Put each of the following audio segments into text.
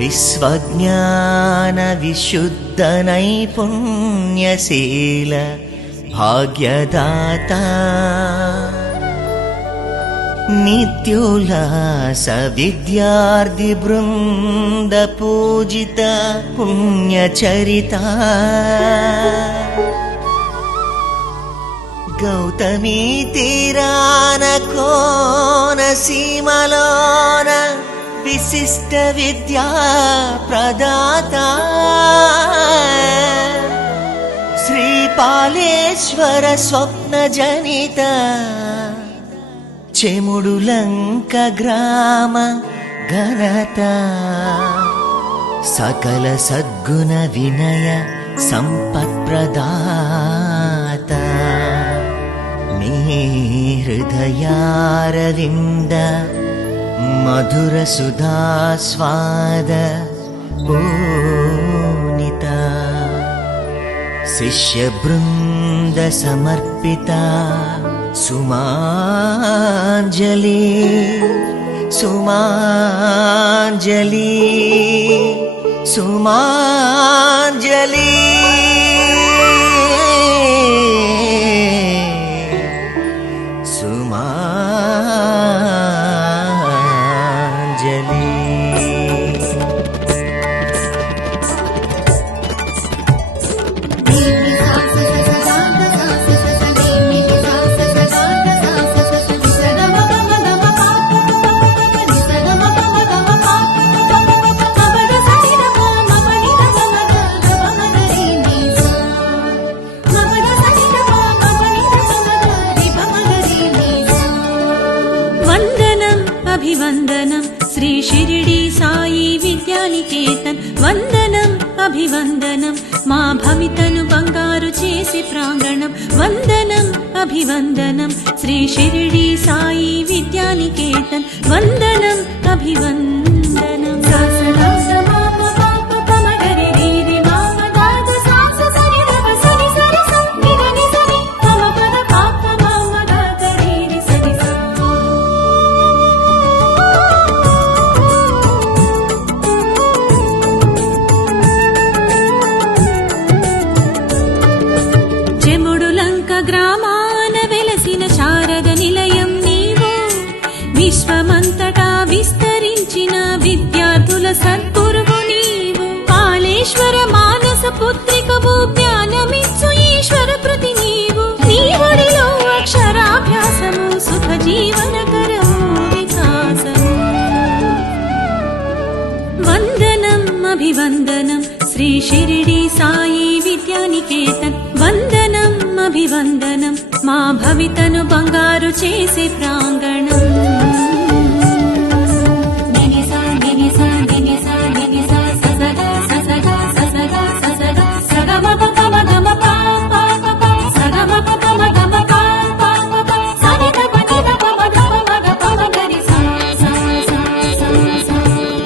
విశ్వజ్ఞాన విశుద్ధ నైపుణ్యశీల భాగ్యదాత నిత్యుల్లాస విద్యార్థి బృంద పూజిత పుణ్యచరిత గౌతమీ తీరాన కోనసీమలోన విశిష్ట విద్యా ప్రదాత శ్రీపాలేశ్వర స్వప్న జనిత చెముడులంక గ్రామ ఘనత సకల సద్గుణ వినయ సంపత్ప్రదాత నీ హృదయారవింద మధుర సుధాస్వాద పూనిత శిష్య బృంద సమర్పిత సుమాంజలి సుమాంజలి సుమాంజలి సుమాంజలి అభివందనం శ్రీ షిరిడి సాయి విద్యానికేతన్ వందనం అభివందనం మా భవితను బంగారు చేసి ప్రాంగణం వందనం అభివందనం శ్రీ షిరిడి సాయి విద్యానికేతన్ వందనం అభివందనం గ్రామాన వెలసిన శారద నిలయం నీవు విశ్వమంతటా విస్తరించిన విద్యార్థుల సద్గురువు నీవు కాళేశ్వర మానస పుత్రికవు జ్ఞానమిచ్చు ఈశ్వర ప్రతి నీవు నీ ఒడిలో అక్షరాభ్యాసము సుఖ జీవనకరము వికాసము వందనం అభివందనం శ్రీ షిరిడి సాయి విద్యానికేతన్ వందనం అభివందనం మా భవితను బంగారు చేసే ప్రాంగణం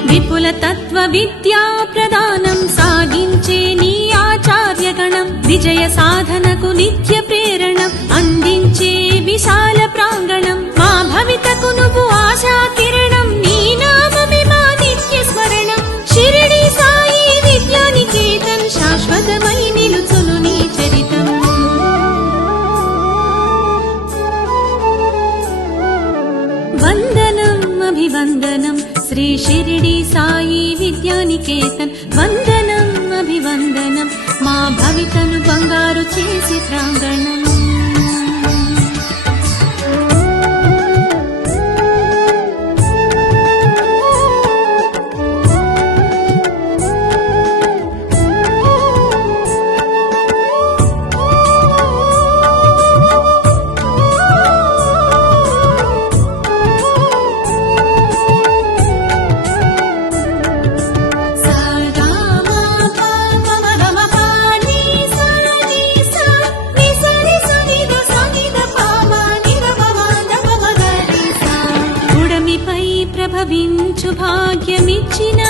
విపుల తత్వ విద్యా ప్రదానం సాగించే నీ ఆచార్యగణం విజయ సాధనకు నిత్య ప్రేరణం అందించే విశాల ప్రాంగణం మా భవితకు నువ్వు ఆశా కిరణం నీ నామమే మా నిత్య స్మరణం షిరిడి సాయి విద్యానికేతన్ శాశ్వతమై నిలుచును నీ చరితం వందనం అభివందనం శ్రీ షిరిడి సాయి విద్యానికేతన్ వందనం అభివందనం మా భవితను బంగారు చేసి ప్రాంగణం ప్రభవించు భాగ్యమిచ్చిన